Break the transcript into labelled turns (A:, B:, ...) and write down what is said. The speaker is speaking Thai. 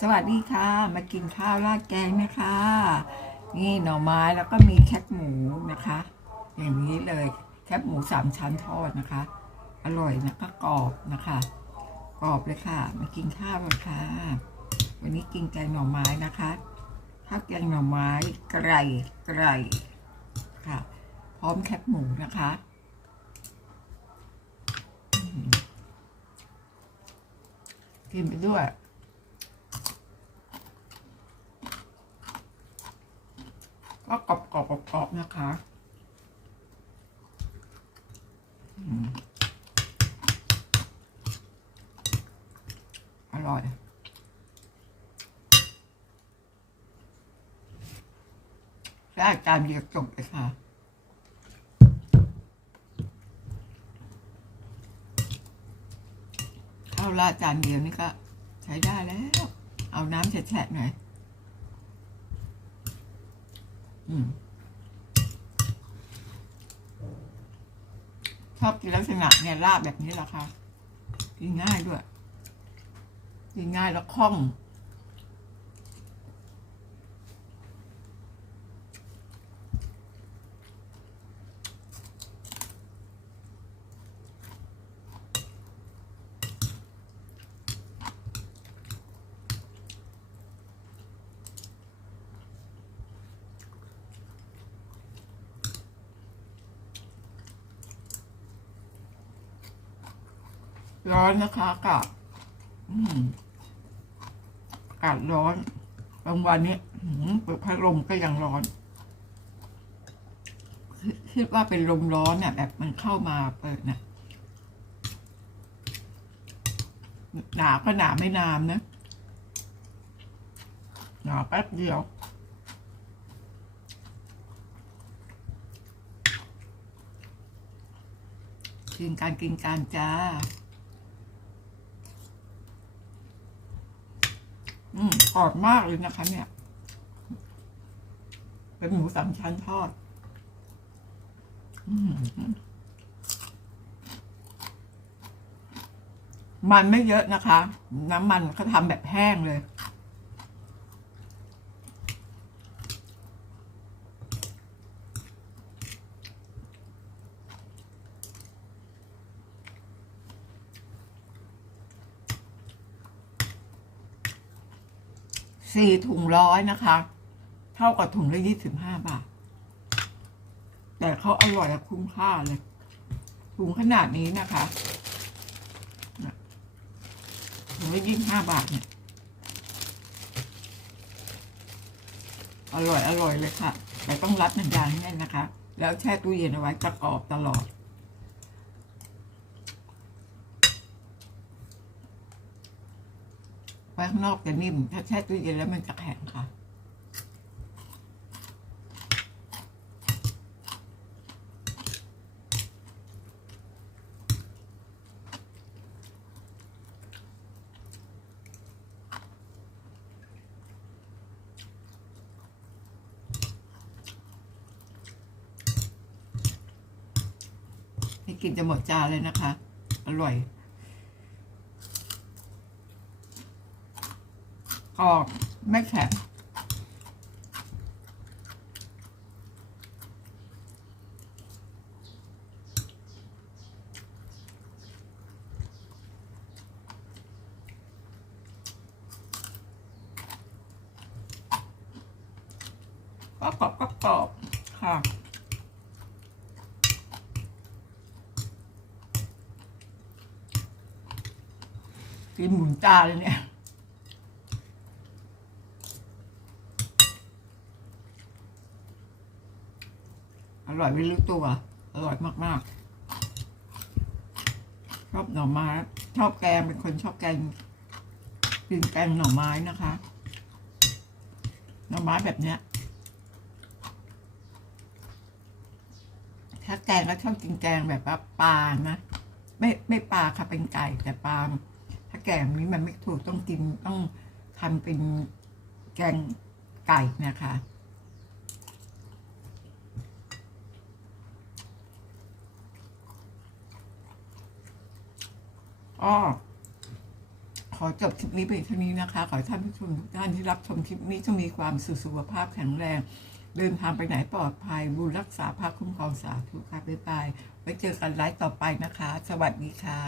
A: สวัสดีค่ะ มากินข้าวราดแกงนะคะ นี่หน่อไม้แล้วก็มีแคบหมูนะคะ อย่างนี้เลยแคบหมูสามชั้นทอดนะคะ อร่อยนะคะกรอบนะคะ กรอบเลยค่ะ มากินข้าวกันค่ะ วันนี้กินแกงหน่อไม้นะคะข้าวแกงหน่อไม้ไก่ไก่ค่ะ พร้อมแคบหมูนะคะกินไปด้วย ก็กรอบกรอบกรอบนะคะอืมอร่อยได้จานเดียวจบเลยค่ะข้าวราดจานเดียวนี่ก็ใช้ได้แล้ว เอาน้ำแฉะๆหน่อย อืม ชอบกินลักษณะเนี่ยลาบแบบนี้แหละค่ะ กินง่ายด้วย กินง่ายแล้วคล่อง ร้อนนะคะอากาศอืมอากาศร้อนบางวันนี้หือเปิดพัดลมก็ยังร้อนคิดว่าเป็นลมร้อนเนี่ยแบบมันเข้ามาเปิดเนี่ยหนาก็หนาไม่นานนะหนาแป๊บเดียวกินการกินการจ้า อืมก รอบมากเลยนะคะ เนี่ย เป็นหมูสามชั้นทอดอมันไม่เยอะนะคะ น้ำมันเขาทำแบบแห้งเลย สี่ถุงร้อยนะคะ เท่ากับถุงละยี่สิบห้าบาท แต่เขาอร่อยและคุ้มค่าเลย ถุงขนาดนี้นะคะถุงละยี่สิบห้าบาทเนี่ย อร่อยอร่อยเลยค่ะ แต่ต้องรัดน้ำยางให้แน่นนะคะ แล้วแช่ตู้เย็นเอาไว้จะกรอบตลอด ไว้ข้างนอกจะนิ่ม ถ้าแช่ตู้เย็นแล้วมันจะแข็งค่ะ ให้กินจะหมดจานเลยนะคะ อร่อย กรอบไม่แข็งก็กรอบก็กรอบค่ะกินหมุนจานเลยเนี่ย ร่อยไม่รู้ตัว อร่อยมากๆ ชอบหน่อไม้ ชอบแกงเป็นคนชอบแกงกินแกงหน่อไม้นะคะ หน่อไม้แบบเนี้ยถ้าแกงก็ชอบกินแกงแบบว่าปลานะไม่ไม่ปลาค่ะเป็นไก่แต่ปลาถ้าแกงนี้มันไม่ถูกต้องกินต้องทำเป็นแกงไก่นะคะ อ้อขอจบคลิปนี้ไปเท่านี้นะคะ ขอให้ท่านผู้ชมทุกท่านที่รับชมคลิปนี้จะมีความสุขสุขภาพแข็งแรง เดินทางไปไหนปลอดภัย บุญรักษาภาคคุ้มครองสาธุค่ะบ๊ายบายไว้เจอกันไลฟ์ต่อไปนะคะ สวัสดีค่ะ